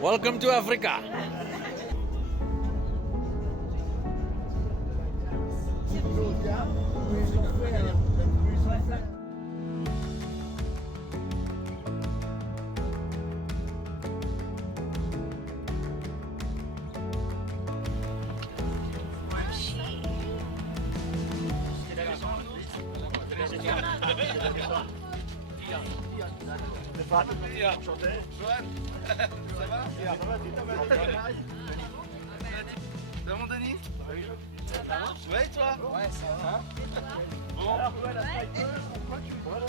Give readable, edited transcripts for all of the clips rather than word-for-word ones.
Welcome to Africa. Enchanté. Joanne, ça va? Ça va mon Denis? Ça marche? Ouais, toi? Ouais, ça va. Bon. Alors, toi, la sniper, pourquoi tu vois le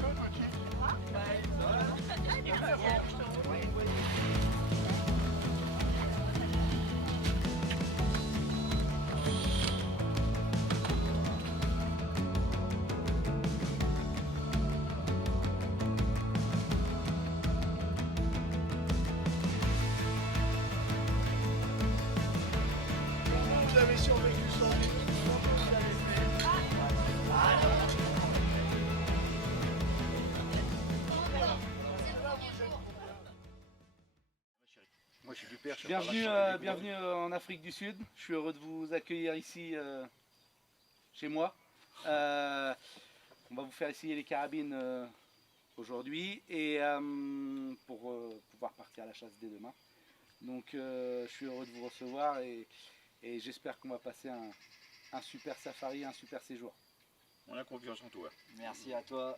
vous avez survécu sans doute. Vous avez fait. Moi, je suis du père. Bienvenue en Afrique du Sud. Je suis heureux de vous accueillir ici chez moi. On va vous faire essayer les carabines aujourd'hui et pour pouvoir partir à la chasse dès demain. Donc je suis heureux de vous recevoir et j'espère qu'on va passer un super safari, un super séjour. On a confiance en toi. Merci à toi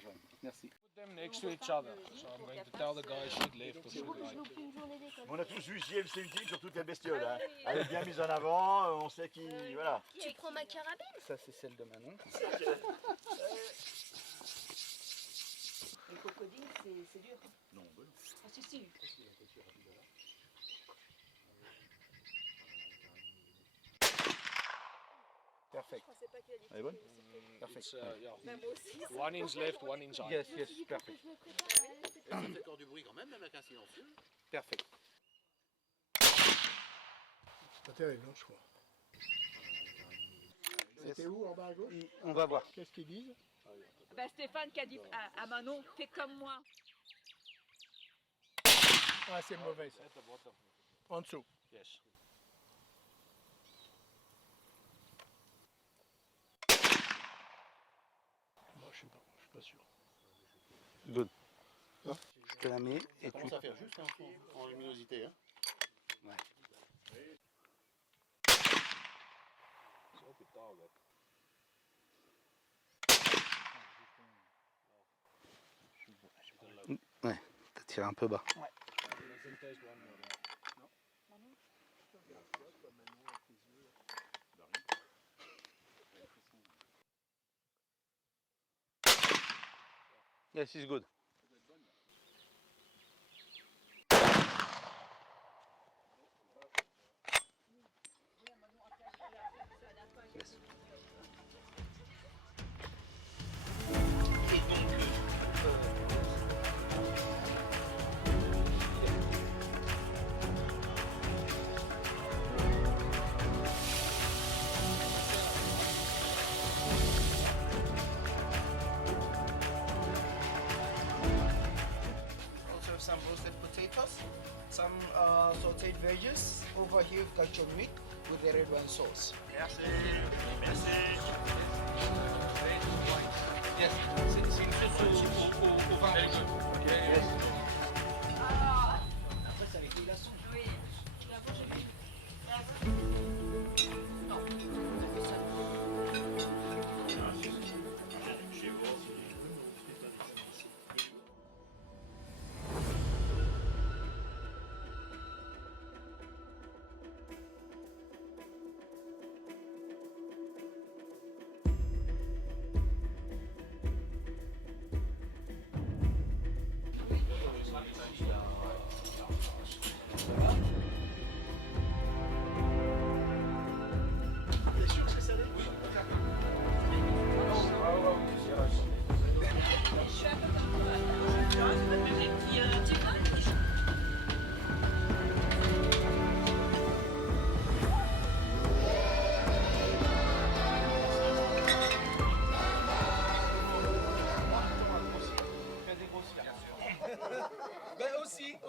Joanne. Merci. Put them next to each other. So I'm going to tell the guy should left or should right. On a tous vu JMC Ultime sur toutes les bestioles. Hein. Elle est bien mise en avant, on sait qui. Voilà. Tu prends ma carabine? Ça c'est celle de Manon. Le crocodile, c'est dur. Non, bon. Ah si, si. Perfect. Elle est bonne? It's, yeah. One inch left, one inch right. Yes, yes, perfect. Ça fait encore du bruit quand même avec un silencieux. Perfect. C'est pas terrible, non, je crois. C'était où en bas à gauche? On va voir. Qu'est-ce qu'ils disent? Bah, Stéphane qui a dit à Manon, fais comme moi. Ah, c'est mauvais ça. En dessous. Yes. Moi, je sais pas sûr. Good. Je te la mets et Ça tu... commence à faire juste hein, en luminosité. Hein. Ouais. Ouais, t'as tiré un peu bas. Yes, it's good. Yes. Also some roasted potatoes, some sauteed veggies. Over here you've got your meat with the red wine sauce. Merci. Merci. Yes, c'est une sauce au vin rouge. Yes. Après c'est avec les glaçons. Oui.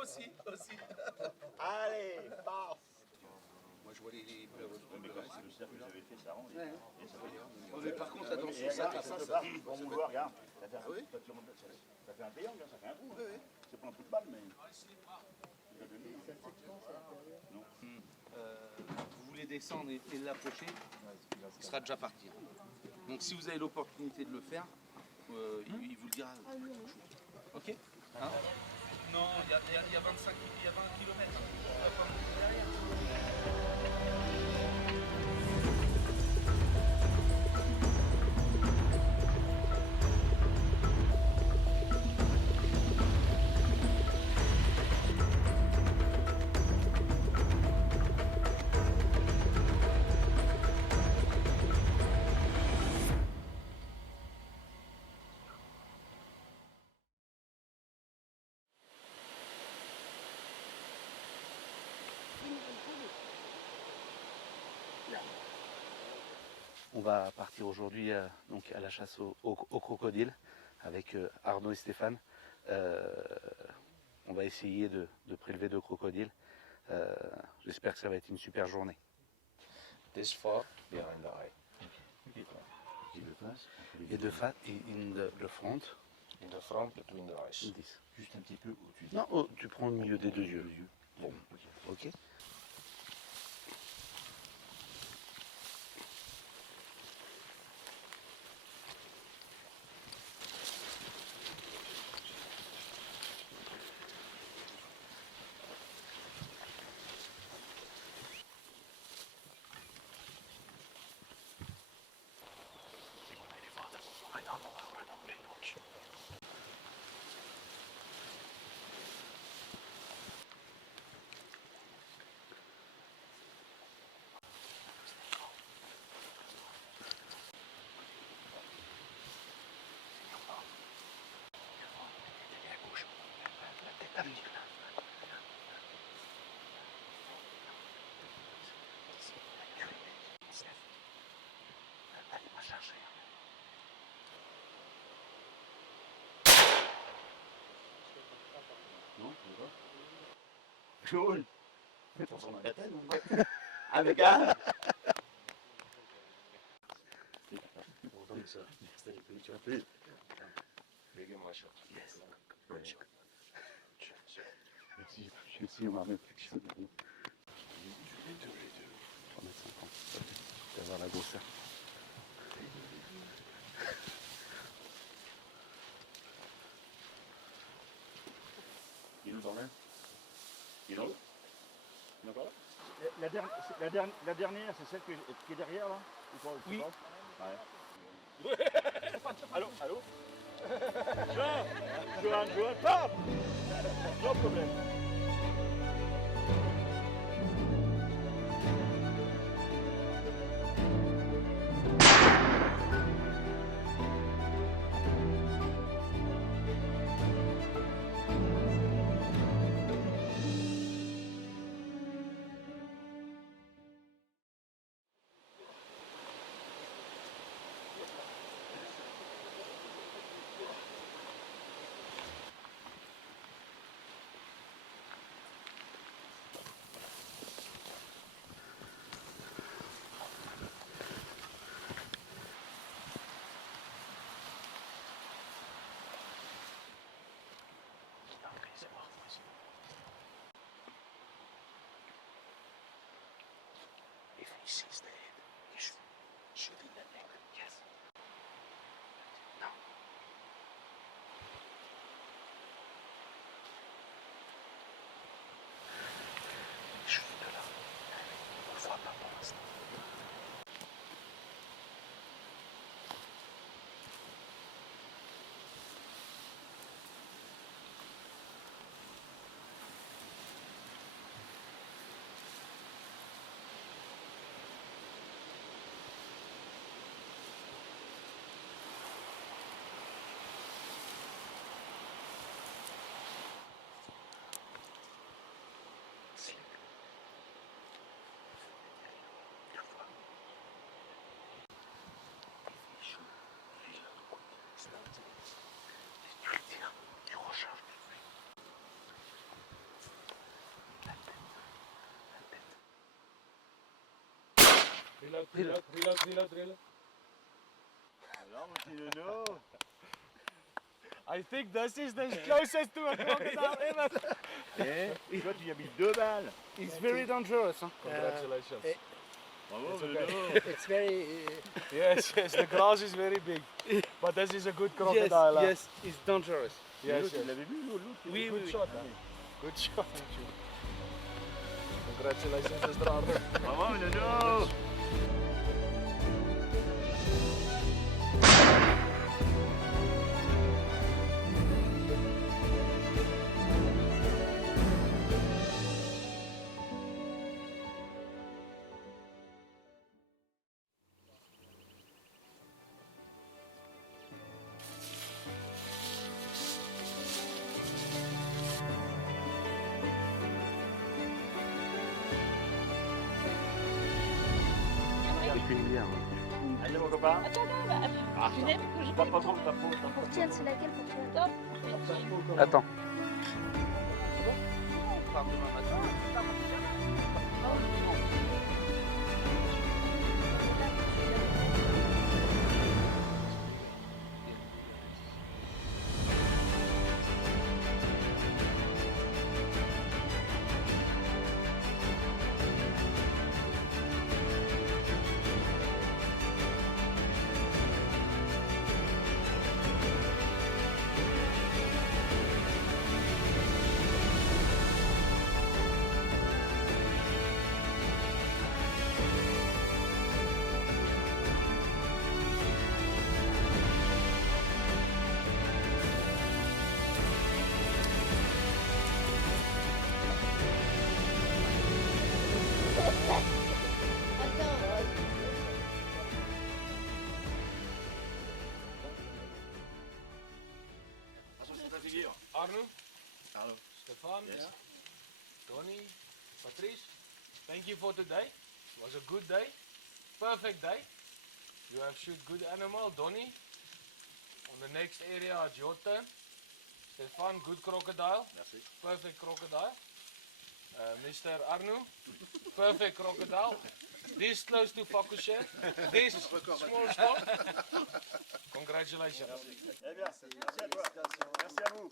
Aussi. Allez, passe. Moi je vois les pleurs. Mais comme c'est le cercle que j'avais fait, ça rend. Ouais. Et ça va dire. Mais par contre, attention, Et ça, regarde, ça, pour mon joueur, regarde. Ça fait ça fait un triangle, ça fait un trou. C'est pas un trou de balle, mais. vous voulez descendre et l'approcher, il sera déjà parti. Donc si vous avez l'opportunité de le faire, il vous le dira. Ok hein. Non, il y a 25 il y a 20 km. On va pas monter derrière. On va partir aujourd'hui donc à la chasse au crocodile avec Arnaud et Stéphane. On va essayer de prélever 2 crocodiles. J'espère que ça va être une super journée. This far behind the eye. Et de face, in the front. In the front between the eyes. This. Juste un petit peu au-dessus. Non, tu prends au milieu des 2 yeux. Bon, ok. Non, tu vois. Jaune. Transforme la tête, non. Avec un. Yes. Merci. Merci, on va remettre ça. On va mettre 50. Tu vas voir la grosseur. Il nous emmène. Il est en haut. Il est encore là. La dernière, c'est celle qui est derrière là ou pas, Oui. Ouais. Allô Johan, pam. No problème. If he sees the head, he should shoot in the neck. Yes. No. Juste là. On le voit pas pour l'instant. Drill. Alors, mon petit Nono. I think this is the closest to a crocodile ever. Eh, toi, tu y as mis 2 balles. It's very dangerous. Huh? Congratulations. Bravo, It's Nono. okay. It's very. Yes, the grass is very big. But this is a good crocodile. huh? Yes, it's dangerous. Yes, Tu yes. l'avais vu, l'autre Oui, Good oui. shot. Huh? Good shot. Congratulations, Mr. Arthur. Bravo, Nono. Allez, mon copain. Attends, non, Ah, je n'aime que je t'as pas trop, t'as pas trop. Tiens, c'est laquelle pour toi? Attends. On part demain matin. Attention, ta figure. Arno, Arno. Stefan, Yes. Donny, Patrice, thank you for today. It was a good day, perfect day. You have shoot good animal, Donny. On the next area, it's your turn. Stefan, good crocodile, Merci. perfect crocodile. Mr. Arno, perfect crocodile. This close to Fakushe, this small spot. Congratulations. Eh bien, merci à toi. Merci à vous.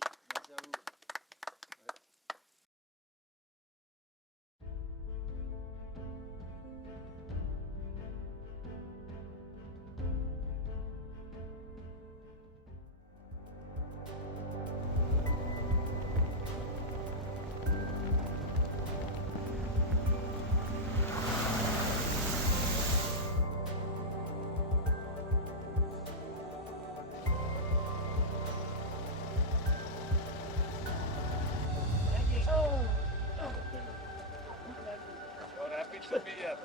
Happy to be here.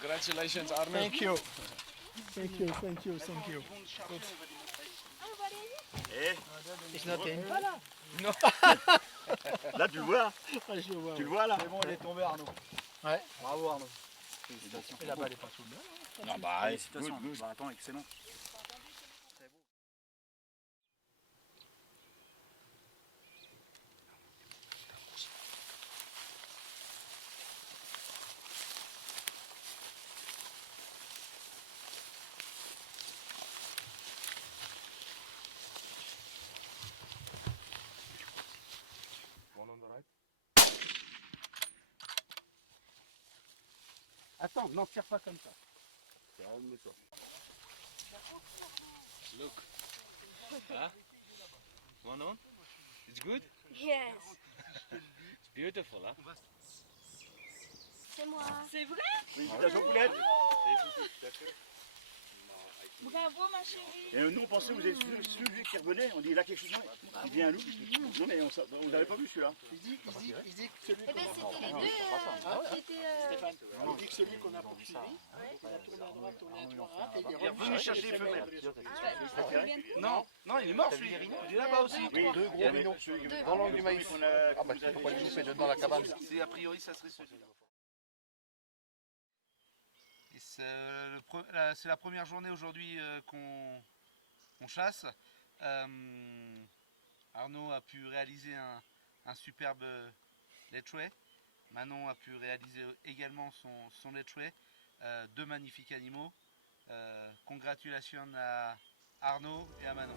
Congratulations, Arno. Thank you. Thank you, thank you, thank you. Eh, It's nothing. là tu le vois, Ah, je le vois. tu le vois là. C'est bon, il est tombé Arnaud. Ouais. Bravo Arnaud. Et là-bas, elle est pas sous le Ah bah, Félicitations. Bah, attends, excellent. Attends, n'en tire pas comme ça. Look. Huh? One on? It's good? Yes. It's beautiful, huh? C'est moi. C'est vrai? Félicitations Poulette. Bravo, ma chérie. Et nous on pensait que vous êtes celui qui revenait, on dit là quelque chose, il vient à nous. Non mais on l'avait pas vu celui-là. Il dit que celui Eh qu'on ben, a c'était les deux. Il dit que celui qu'on a poursuivi, il a tourné à droite, tourné à droite, et il est Il est revenu chercher les femelles. Femelles. Non, non, il est mort celui. Il est là-bas aussi. Oui, deux gros bidons. Dans l'angle du maïs. Ah bah tu peux pas les louper dans la cabane. C'est a priori ça serait celui-là. Et c'est la première journée aujourd'hui qu'on chasse. Arnaud a pu réaliser un superbe letchway. Manon a pu réaliser également son letchway. Deux magnifiques animaux. Congratulations à Arnaud et à Manon.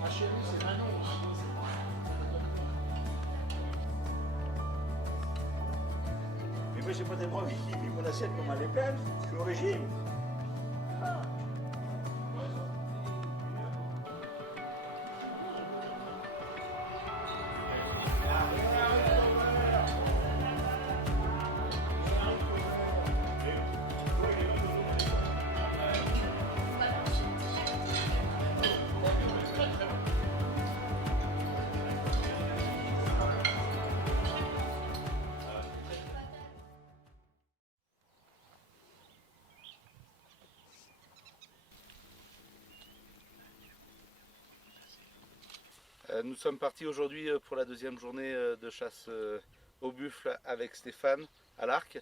Ma chérie, c'est Manon. Mais moi j'ai pas tellement envie de vivre mon assiette comme elle est pleine, je suis au régime. Nous sommes partis aujourd'hui pour la deuxième journée de chasse au buffle avec Stéphane à l'arc.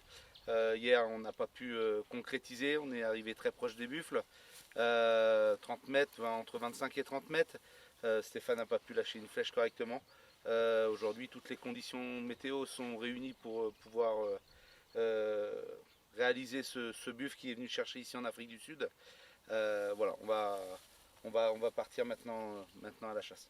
Hier on n'a pas pu concrétiser, on est arrivé très proche des buffles, 30 mètres, entre 25 et 30 mètres. Stéphane n'a pas pu lâcher une flèche correctement. Aujourd'hui toutes les conditions météo sont réunies pour pouvoir réaliser ce buffle qui est venu chercher ici en Afrique du Sud. Voilà, on va partir maintenant à la chasse.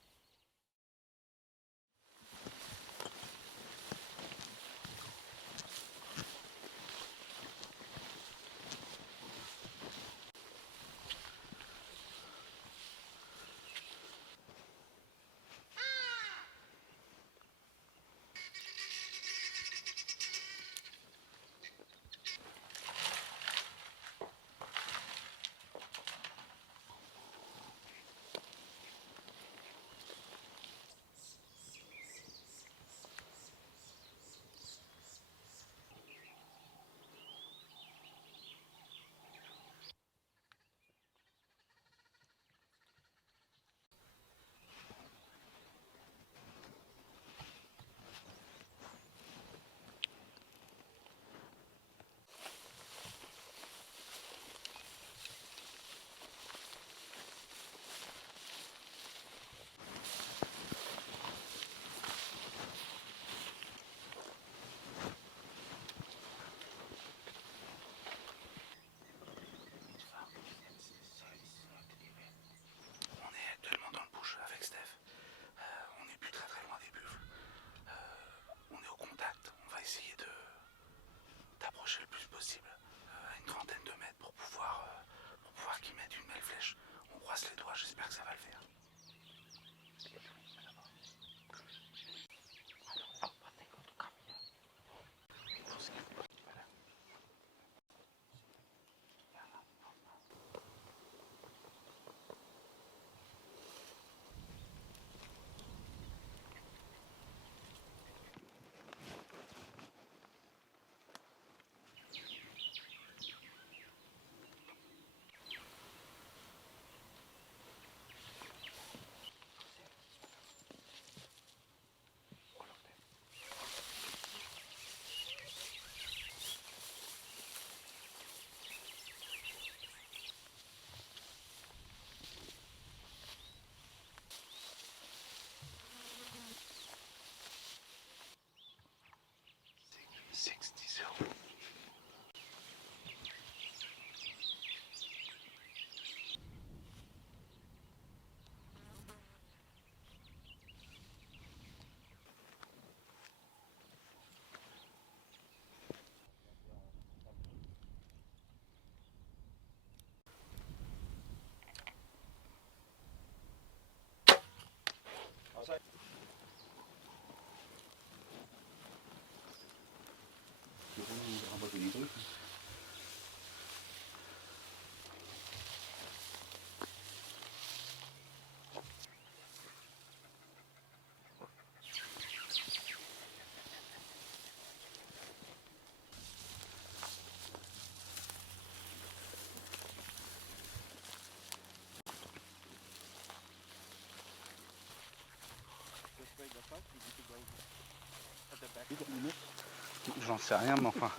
J'en sais rien, mais enfin,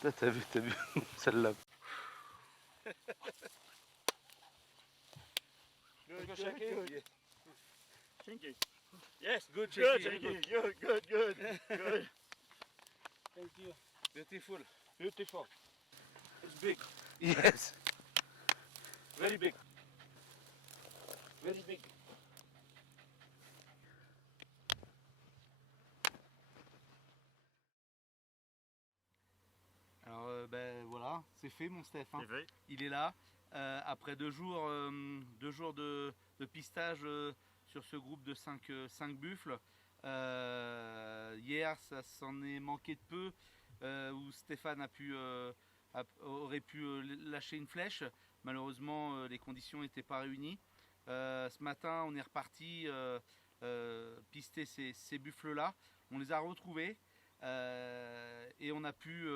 t'as vu celle-là. Chinky. Yes, Good, good, Chinky, Chinky. Good. Thank you. Beautiful. Beautiful. It's big. Yes. Very big. Very big. Alors ben voilà, c'est fait mon Steph. Hein. C'est fait. Il est là. Après 2 jours, de pistage sur ce groupe de 5 buffles. Hier, ça s'en est manqué de peu, où Stéphane aurait pu lâcher une flèche. Malheureusement, les conditions n'étaient pas réunies. Ce matin, on est reparti pister ces buffles-là. On les a retrouvés et on a pu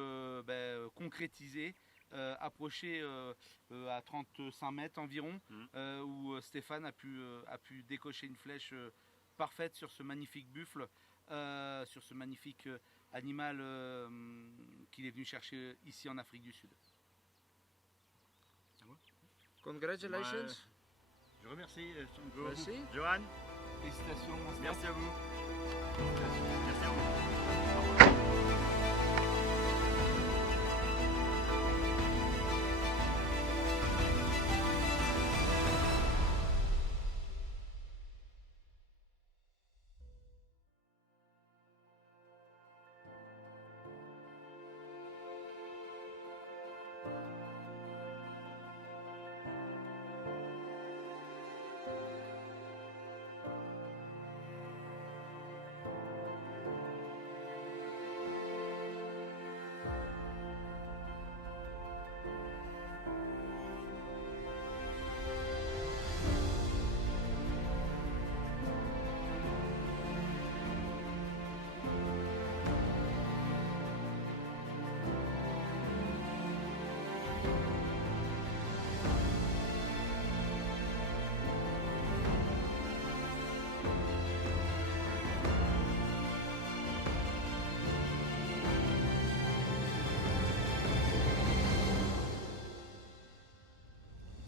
concrétiser. Approché à 35 mètres environ, où Stéphane a pu décocher une flèche parfaite sur ce magnifique buffle, sur ce magnifique animal qu'il est venu chercher ici en Afrique du Sud. Congratulations. Je remercie Merci. Johan. Félicitations, mon Steph. Merci à vous. Félicitations. Merci à vous.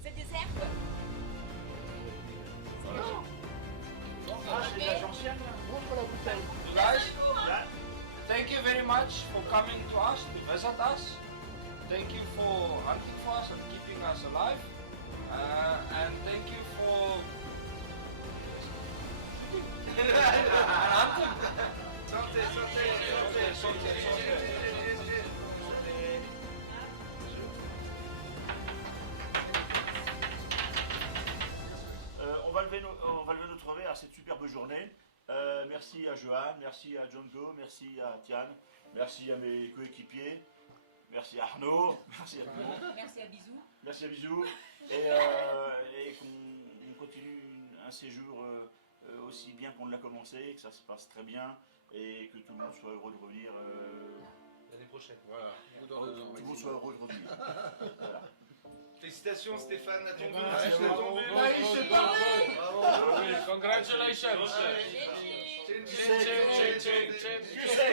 C'est dessert. Guys, thank you very much for coming to us, to visit us. Thank you for hunting for us and keeping us alive. And thank you for hunting. On va lever notre verre à cette superbe journée. Merci à Johan, merci à John Go, merci à Tian, merci à mes coéquipiers, merci à Arnaud, merci à tout le monde. Merci à bisous. Merci à bisous. Et qu'on continue un séjour aussi bien qu'on l'a commencé, que ça se passe très bien et que tout le monde soit heureux de revenir. L'année prochaine. Voilà. Ou dans 2 ans. Tout le monde soit heureux de revenir. Voilà. Félicitations Stéphane, à ton but. Merci À ton beaucoup. but. Bravo, Il s'est bravo. parlé. Oui, congratulations.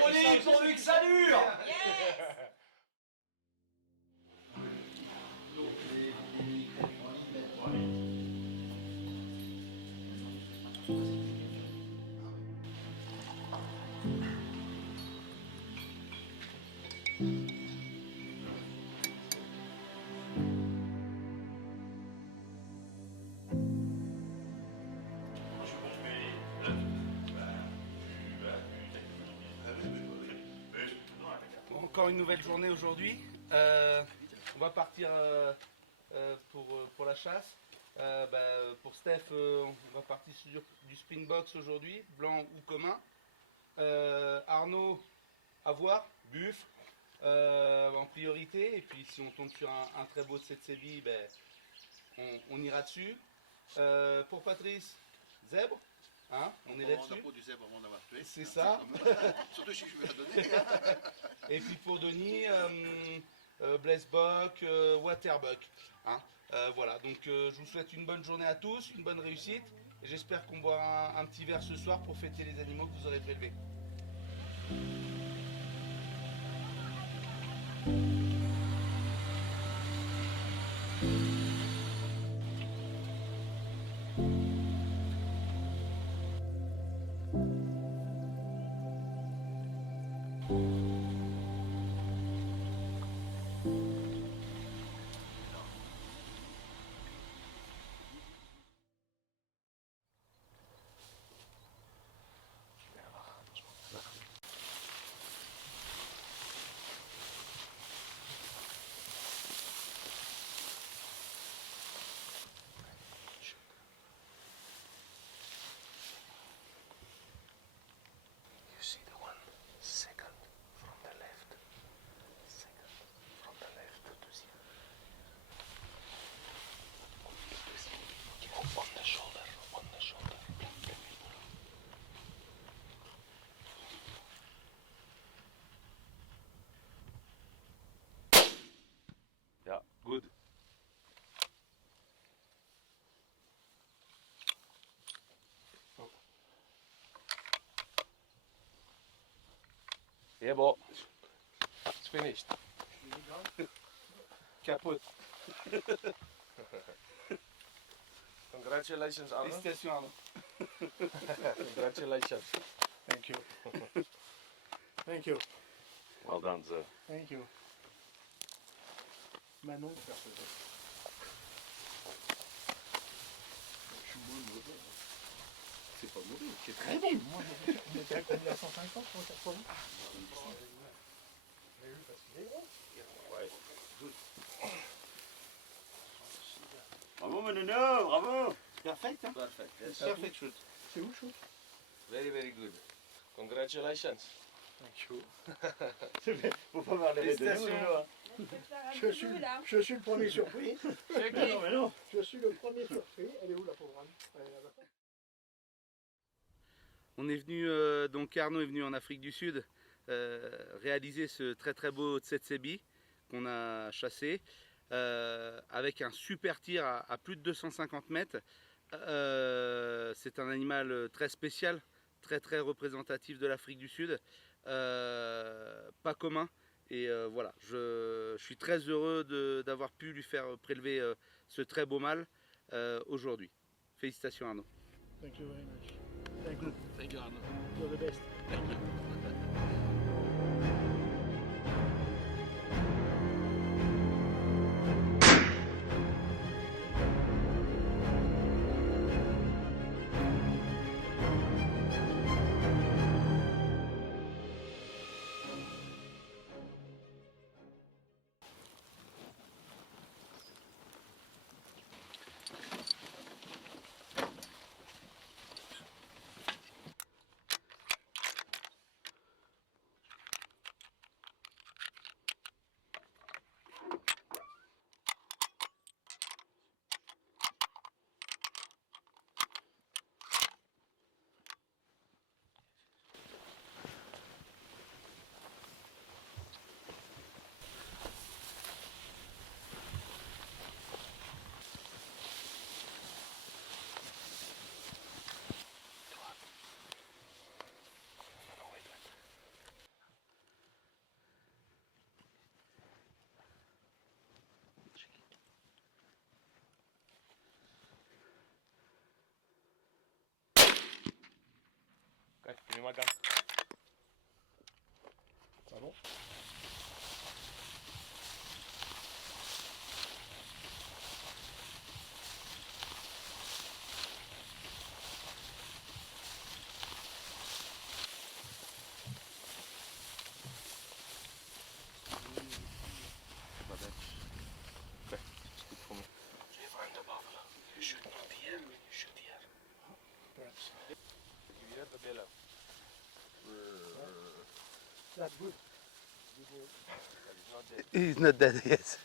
Poli, pourvu que ça dure. Encore une nouvelle journée aujourd'hui. On va partir pour la chasse. Pour Steph, on va partir sur du springbox aujourd'hui, blanc ou commun. Arnaud, à voir, buffle en priorité. Et puis si on tombe sur un très beau Tsetse, on ira dessus. Pour Patrice, zèbre. Hein, on est là-dessus. C'est ça. Surtout si je veux la donner. Et puis pour Denis, Blessbuck, Waterbuck. Hein, voilà, donc je vous souhaite une bonne journée à tous, une bonne réussite. Et j'espère qu'on boira un petit verre ce soir pour fêter les animaux que vous aurez prélevés. Yeah, but it's finished. Kaput. Congratulations, Arno. Félicitations, Arnaud. Congratulations. Thank you. Thank you. Well done, sir. Thank you. Manon. C'est pas mauvais, c'est très bon. On était à combien, 150 pour 80? Bravo Manono, bravo. Perfect, hein? Perfect. Yes. Perfect shoot. C'est où, chaud? Very, very good. Congratulations. Thank you. Faut pas voir les Félicitations. Manono. Je suis le premier surpris. Non, mais non. Je suis le premier surpris. Elle est où, la pauvre Anne? Elle est là-bas. On est venu, donc Arnaud est venu en Afrique du Sud réaliser ce très très beau Tsetse qu'on a chassé avec un super tir à plus de 250 mètres. C'est un animal très spécial, très très représentatif de l'Afrique du Sud, pas commun. Et voilà, je suis très heureux d'avoir pu lui faire prélever ce très beau mâle aujourd'hui. Félicitations Arnaud. Thank you very much. Thank you. Thank you Arnaud. You're the best. Thank you. Okay, give me my gun. C'est bon? That's good. He's not dead, yes.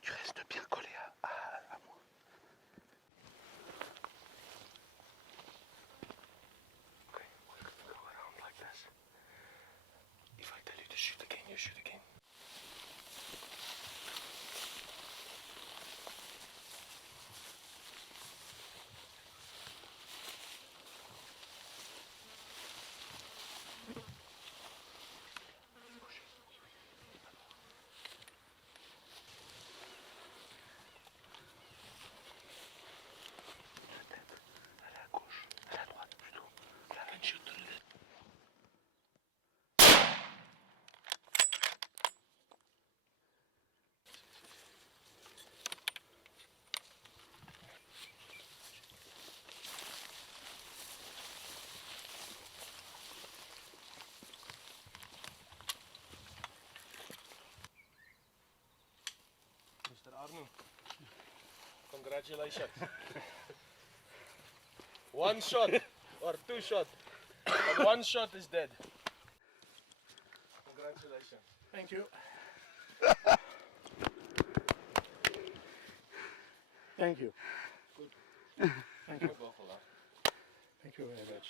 Tu restes bien collé à moi. Okay, we're gonna go around like this. If I tell you to shoot again, you shoot again. À la gauche, à la droite plutôt. Là, une chute de l'œil. Mr. Arno, congratulations. One shot or two shot, but one shot is dead. Congratulations. Thank you. Thank you. Thank you, Buffalo. Thank you very much.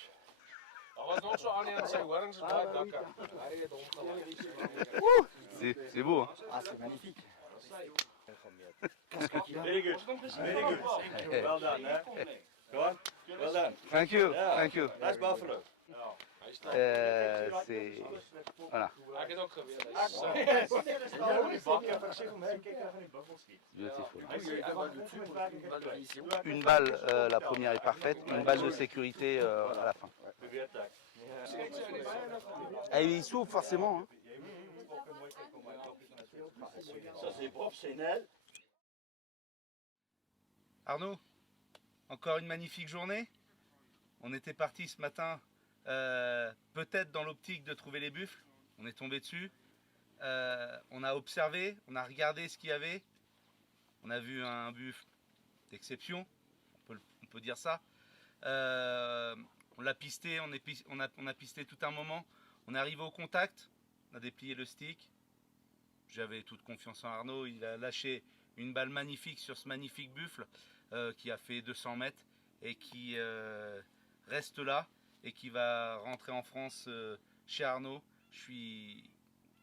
I was also on the say, waarom ze daar dakken? C'est beau, hein. Ah, c'est magnifique. Very good. Very good. Well done, eh? Go on. Well done. Thank you, thank you. Nice buffalo. C'est... Voilà. Ek het ook geweet. Beautiful. Une balle, la première est parfaite. Une balle de sécurité à la fin. Et il s'ouvre forcément. Hein. Ça c'est propre, c'est net. Arnaud, encore une magnifique journée. On était parti ce matin, peut-être dans l'optique de trouver les buffles. On est tombé dessus. On a observé, on a regardé ce qu'il y avait. On a vu un buffle d'exception, on peut dire ça. On l'a pisté, on a pisté tout un moment. On est arrivé au contact, on a déplié le stick. J'avais toute confiance en Arnaud. Il a lâché une balle magnifique sur ce magnifique buffle qui a fait 200 mètres et qui reste là et qui va rentrer en France chez Arnaud. Je suis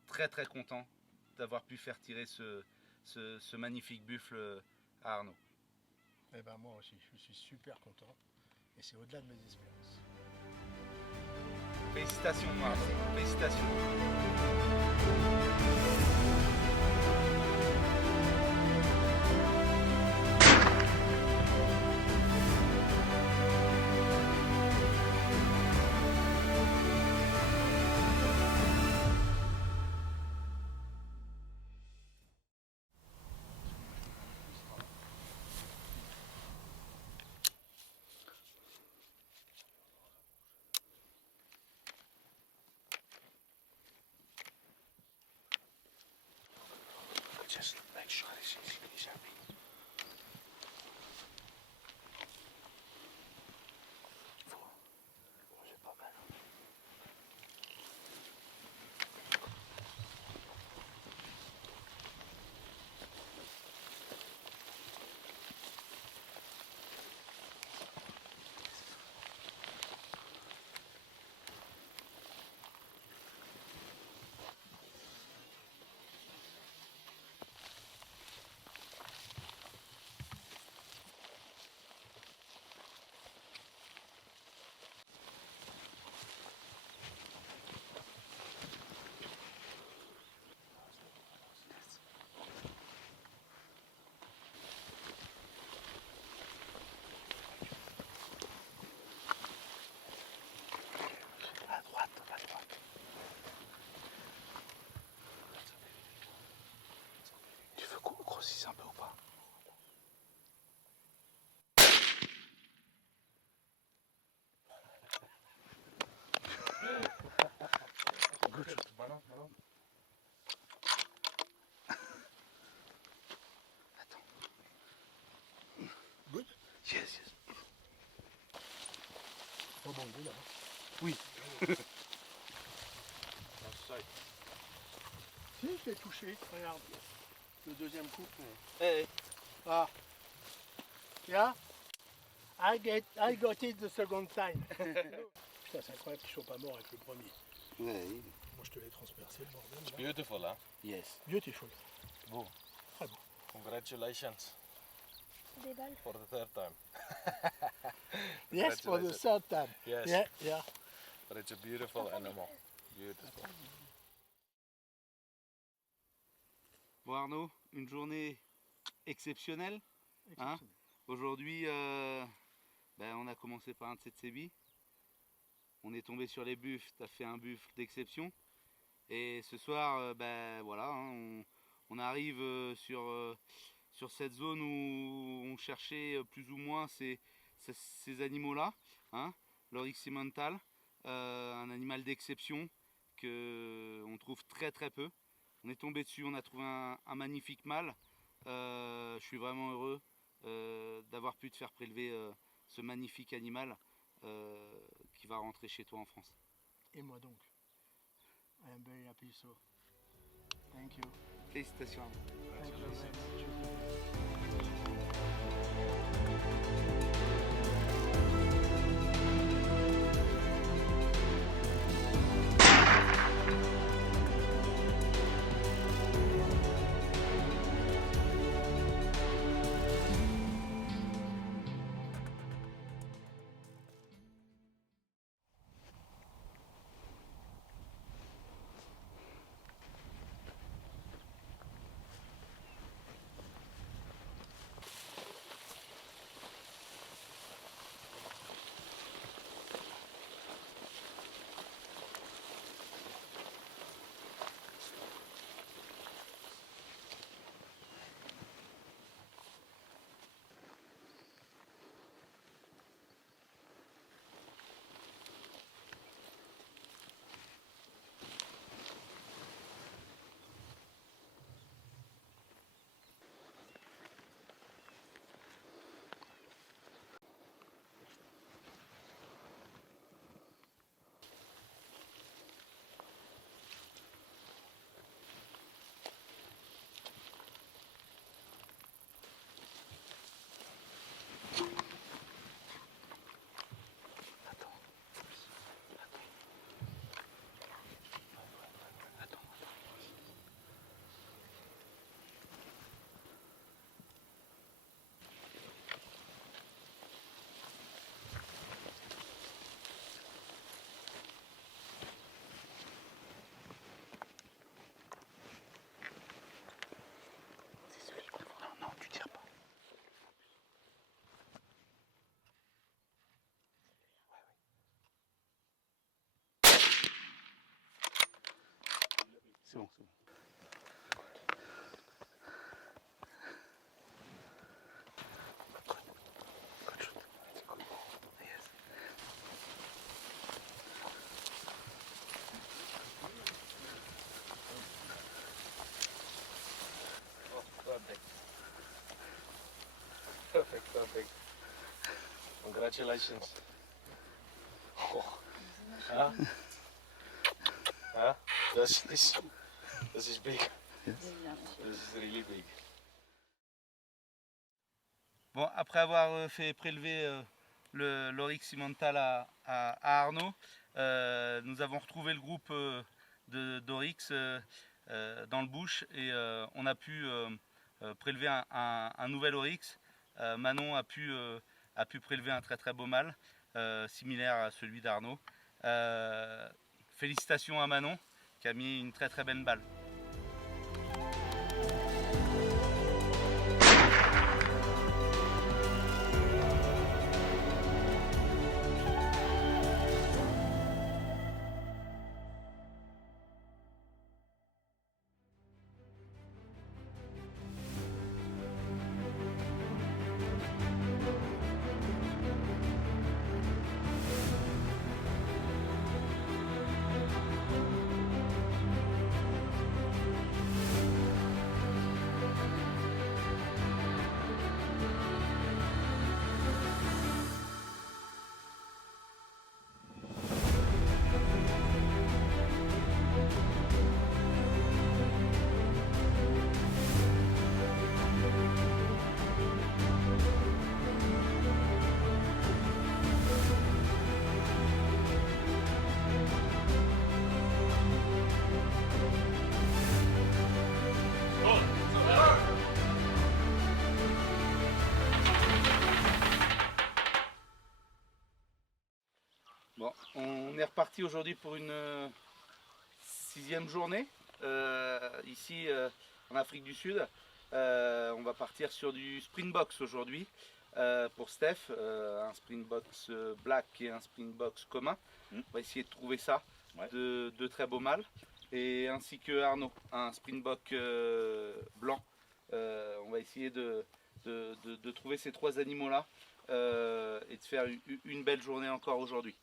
très très content d'avoir pu faire tirer ce magnifique buffle à Arnaud. Eh ben moi aussi, je suis super content et c'est au-delà de mes espérances. Félicitations Arnaud, félicitations. Just make sure he's happy. C'est pas mal. À droite, à droite. Tu veux qu'on grossisse un peu ou pas? Good shot. Attends. Good? Yes, yes. Pas bon goût là. Oui. Si, je l'ai touché, regarde. Le deuxième coup. Hey. Ah. Yeah? I got it the second time. Putain, c'est incroyable qu'ils ne soient pas morts avec le premier. Oui. Moi, je te l'ai transpercé le bordel. là. Beautiful, huh? Yes. Beautiful. Beau. Très beau. Congratulations. Des balles. For the third time. Yes, for the third time. Yes. Yeah, yeah. But it's a beautiful animal. Beautiful. Bon Arnaud, une journée exceptionnelle. Hein. Aujourd'hui, on a commencé par un de ces billes. On est tombé sur les buffles, tu as fait un buffle d'exception. Et ce soir, voilà, hein, on arrive sur cette zone où on cherchait plus ou moins ces animaux-là. Hein, l'oryximental, un animal d'exception qu'on trouve très très peu. On est tombé dessus, on a trouvé un magnifique mâle. Je suis vraiment heureux d'avoir pu te faire prélever ce magnifique animal qui va rentrer chez toi en France. Et moi donc. I am very happy, so thank you. Félicitations. Thank you very much. c'est bon, c'est bon. Perfect, perfect. Congratulations. Oh. Huh? Huh? This is big. This is really big. Bon, après avoir fait prélever l'Oryx cimental à Arnaud, nous avons retrouvé le groupe d'Oryx dans le bush et on a pu prélever un nouvel Oryx. Manon a pu prélever un très très beau mâle, similaire à celui d'Arnaud. Félicitations à Manon qui a mis une très très belle balle. Bon, on est reparti aujourd'hui pour une 6e journée ici en Afrique du Sud. On va partir sur du Springboks aujourd'hui pour Steph, un Springboks black et un Springboks commun. On va essayer de trouver ça, de très beaux mâles, et ainsi que Arnaud, un Springbok blanc. On va essayer de trouver ces 3 animaux là et de faire une belle journée encore aujourd'hui.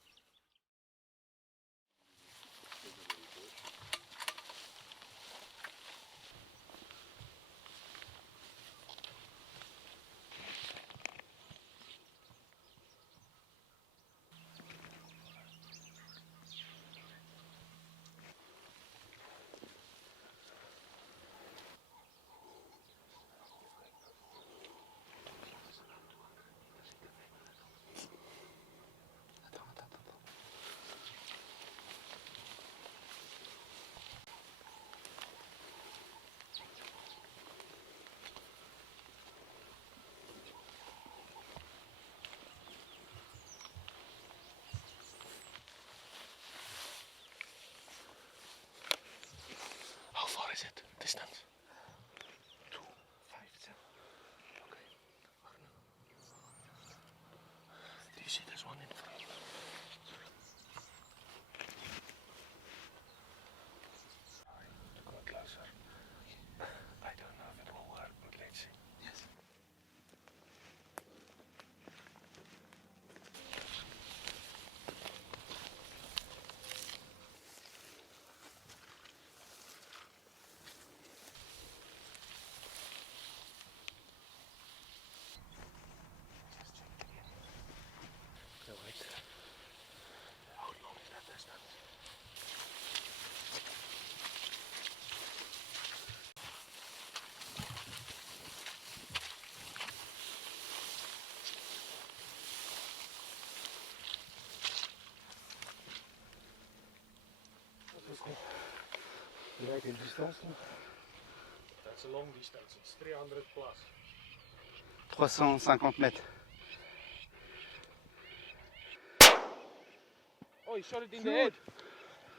How far is it? Distance? 2, 5, 7. Okay. Do you see there's one in front? Go closer. I don't know if it will work, but let's see. Yes. Okay, wait. How long is that distance? Quelle distance là? That's a long distance. It's 300 plus. 350 mètres. Oh, you shot it in the head.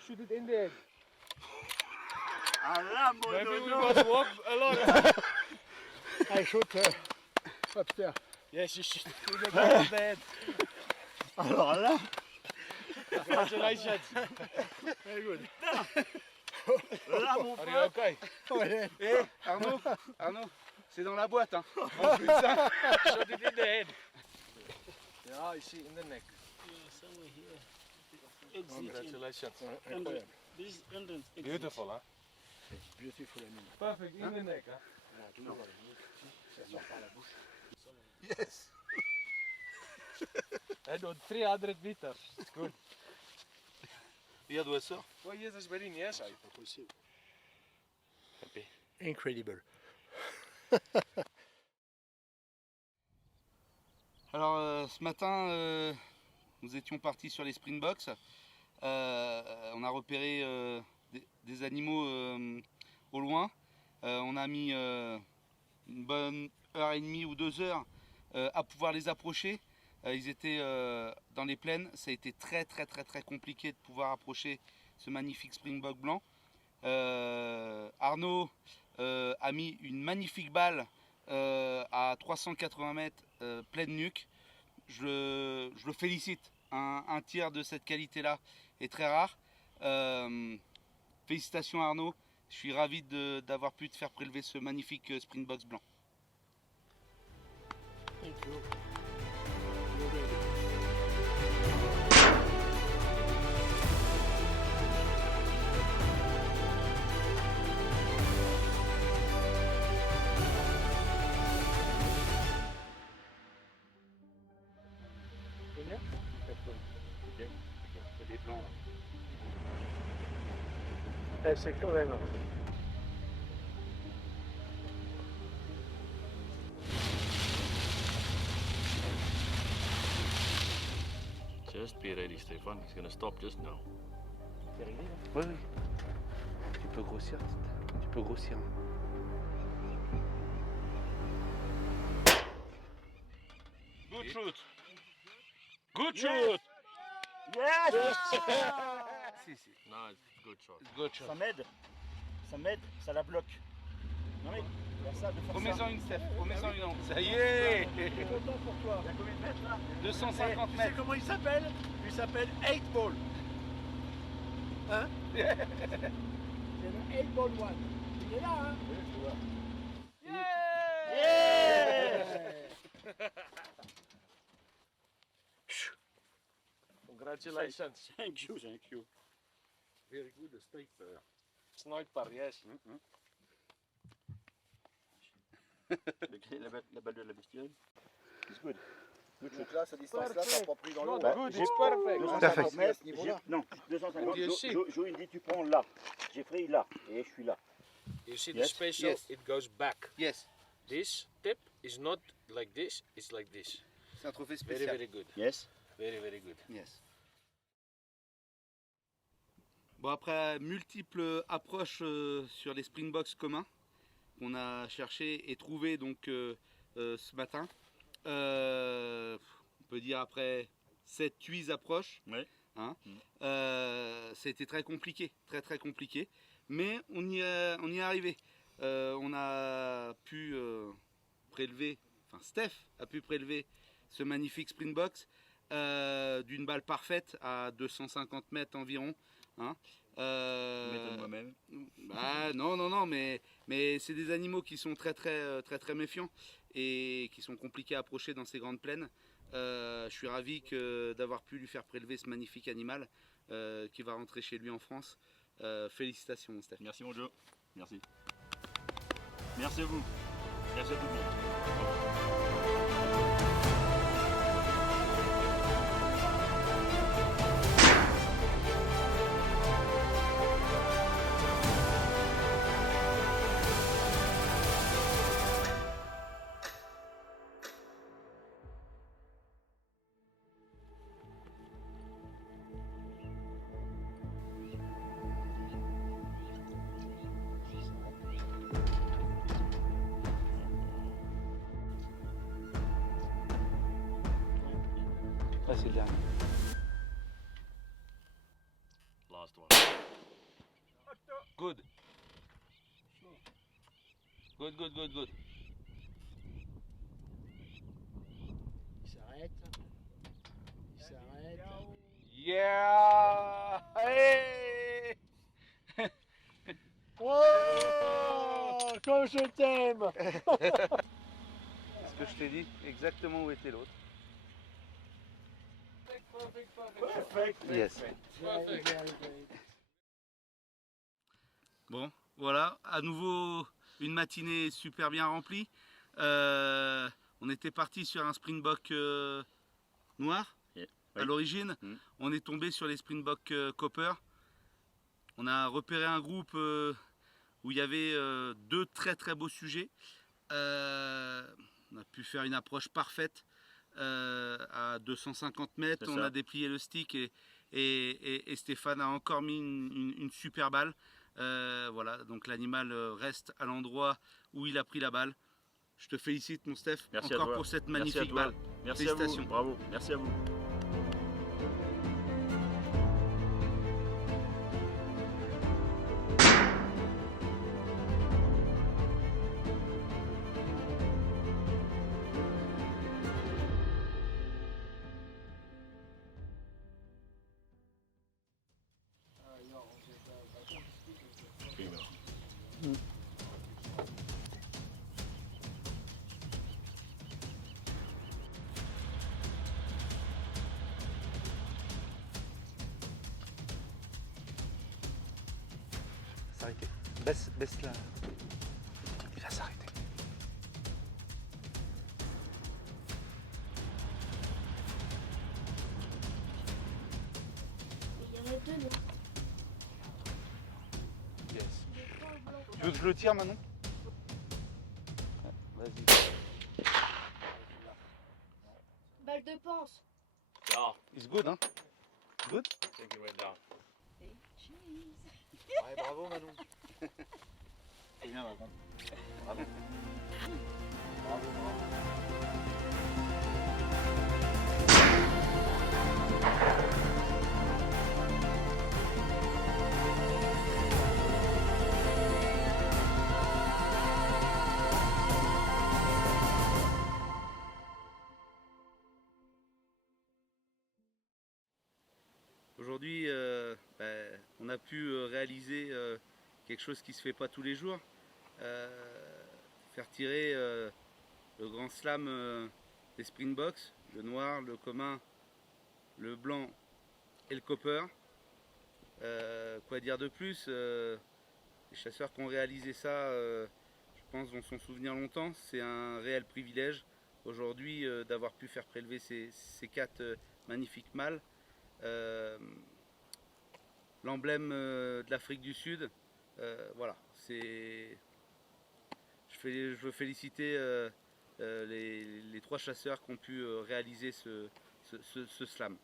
Shoot it in the head. Ah là, mon Maybe we dodo. must walk a lot. I shoot upstairs. Yes, you shoot in the back of the head. Alors là, Congratulations. Very good. là, là, mon Are pote. you okay? Eh, Arnaud, c'est dans la boîte, hein. En plus, hein. Shot it in the head. Yeah, I see in the neck. Yeah, somewhere here. Exit in. Congratulations. Entrance. This is entrance. Exit. Beautiful, huh? Beautiful, Amine. Perfect in the neck, huh? Yes. Hij doet 300 meters. It's good. Regarde où elle sort. Well, yes, is very nice. Incredible. Alors ce matin, nous étions partis sur les Springboks. On a repéré des animaux au loin. On a mis une bonne heure et demie ou 2 heures à pouvoir les approcher. Ils étaient dans les plaines. Ça a été très compliqué de pouvoir approcher ce magnifique Springbok blanc. Arnaud a mis une magnifique balle à 380 mètres pleine nuque. Je le félicite. Un tir de cette qualité-là est très rare. Félicitations Arnaud. Je suis ravi d'avoir pu te faire prélever ce magnifique Springboks blanc. Thank you. C'est quand même. Just be ready, Stéphane. He's gonna stop just now. Oui. Tu peux grossir. Tu peux grossir. Good shoot. Good shoot. Yes. Si. No, it's good shot. Good shot. Ça m'aide, ça la bloque. Non mais, faire ça, de faire Remets-en une, Steph. Remets-en une autre. Ça y est. Je suis content pour toi. Il y a combien de mètres là 250 Tu sais mètres. comment il s'appelle? Il s'appelle 8 Ball. Hein? C'est le 8 ball one. Il est là, hein? Congratulations. Thank you. Very good sniper. Sniper, yes. La balle de la bestiole. It's good. Donc là, cette distance-là, t'as pas pris dans l'eau. Not good, it's perfect. 250 mètres, À ce niveau-là. non, 250. You see? Jo, il me dit tu prends là. J'ai pris là et je suis là. You see Yes, the special, yes. it goes back. Yes. This tip is not like this, it's like this. C'est un trophée Very, spécial. very good. Yes. Very, very good. Yes. Bon, après multiples approches sur les Springboks communs qu'on a cherché et trouvé donc ce matin, on peut dire après 7-8 approches, Ouais. hein, ça a été très compliqué, très compliqué, mais on y est arrivé. On a pu prélever, enfin Steph a pu prélever ce magnifique Springboks d'une balle parfaite à 250 mètres environ. Hein. Moi-même. Bah, non, mais c'est des animaux qui sont très méfiants et qui sont compliqués à approcher dans ces grandes plaines. Je suis ravi d'avoir pu lui faire prélever ce magnifique animal qui va rentrer chez lui en France. Félicitations, Steph. Merci mon Joe. Merci. Merci à vous. Merci à tout le monde. Ah, c'est le dernier. Last one. Good. Good. Il s'arrête. Yeah! Hey! que je t'aime. Ce que je t'ai dit, exactement où était l'autre. Perfect. Yes. Bon, voilà, à nouveau une matinée super bien remplie. On était parti sur un Springbok noir à l'origine. On est tombé sur les Springbok Copper. On a repéré un groupe où il y avait deux très très beaux sujets. On a pu faire une approche parfaite à 250 mètres. On a déplié le stick et Stéphane a encore mis une super balle. Voilà, donc l'animal reste à l'endroit où il a pris la balle. Je te félicite mon Steph, Merci encore à toi. pour cette Merci magnifique à toi. balle. Merci à vous. Félicitations. Bravo. Merci à vous. S'arrêter. Baisse la. Il va s'arrêter. Il y en a deux, non? Yes. Tu veux que je le tire Manon? Vas-y. Balle de panse. It's good, hein? Good? Take it right down. Ouais, bravo Manon. C'est bien Manon. Bravo. Bravo, bravo. Aujourd'hui, on a pu réaliser quelque chose qui ne se fait pas tous les jours. Faire tirer le grand slam des Springboks, le noir, le commun, le blanc et le copper. Quoi dire de plus, les chasseurs qui ont réalisé ça, je pense, vont s'en souvenir longtemps. C'est un réel privilège aujourd'hui d'avoir pu faire prélever ces 4 magnifiques mâles. L'emblème de l'Afrique du Sud, voilà, je veux féliciter les 3 chasseurs qui ont pu réaliser ce slam.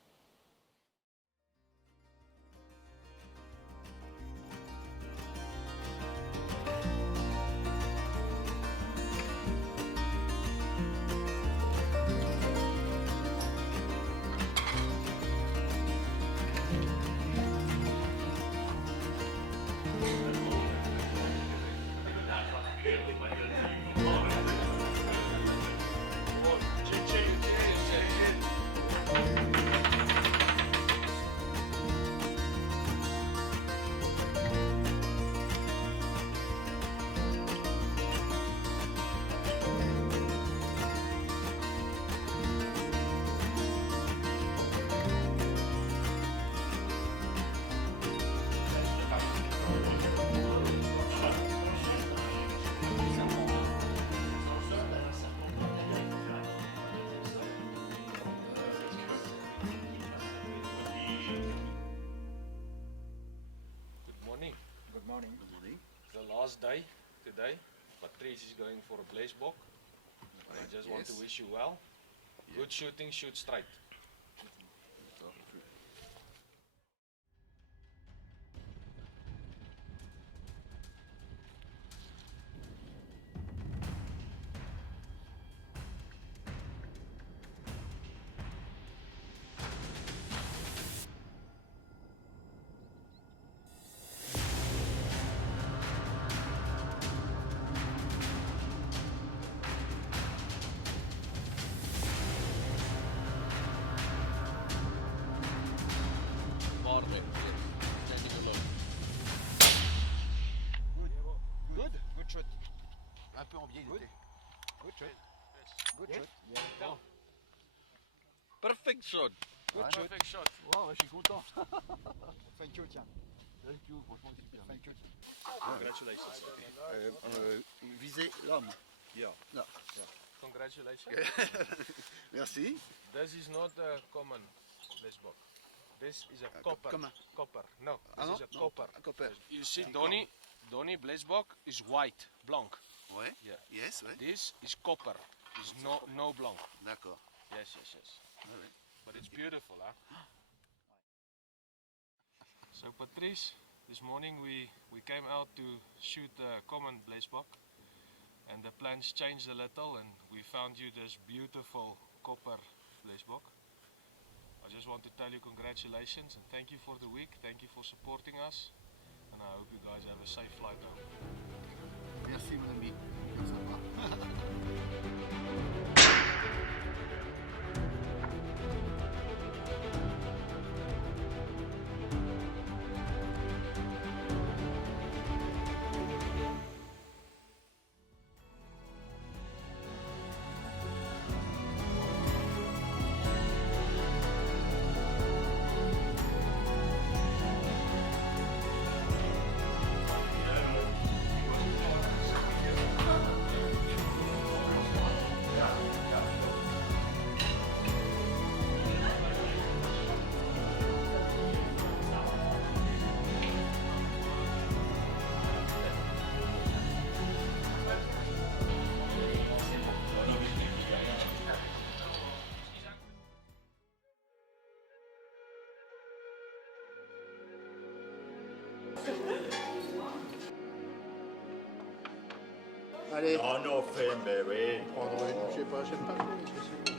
The last day today, Patrice is going for a blaze bock. I just want to wish you well. Good shooting, shoot straight. Good shot. un peu en biais d'été. Good shot. Good Yes. shot. Yeah. Down. Perfect shot. Good shot. Perfect shot. Wow, je suis content. Thank you, tiens. Thank you, franchement, super. Thank you. Congratulations. Visez l'homme. Yeah. Là. Congratulations. Merci. This is not a common blesbok. This is a copper. Comment? Copper. No, Ah this non, is a non, copper. copper. You see, Donny blesbok is white, blanc. Ouais. Yeah. Yes, ouais. This is copper. Is no blanc. D'accord. Yes. Ouais, ouais. But it's beautiful, huh? So Patrice, this morning we came out to shoot a common blesbok, and the plans changed a little, and we found you this beautiful copper blesbok. I just want to tell you congratulations and thank you for the week. Thank you for supporting us, and I hope you guys have a safe flight home. Merci mon ami. Comme ça va. Allez. Non, non, Fembe, oui. Je sais pas trop.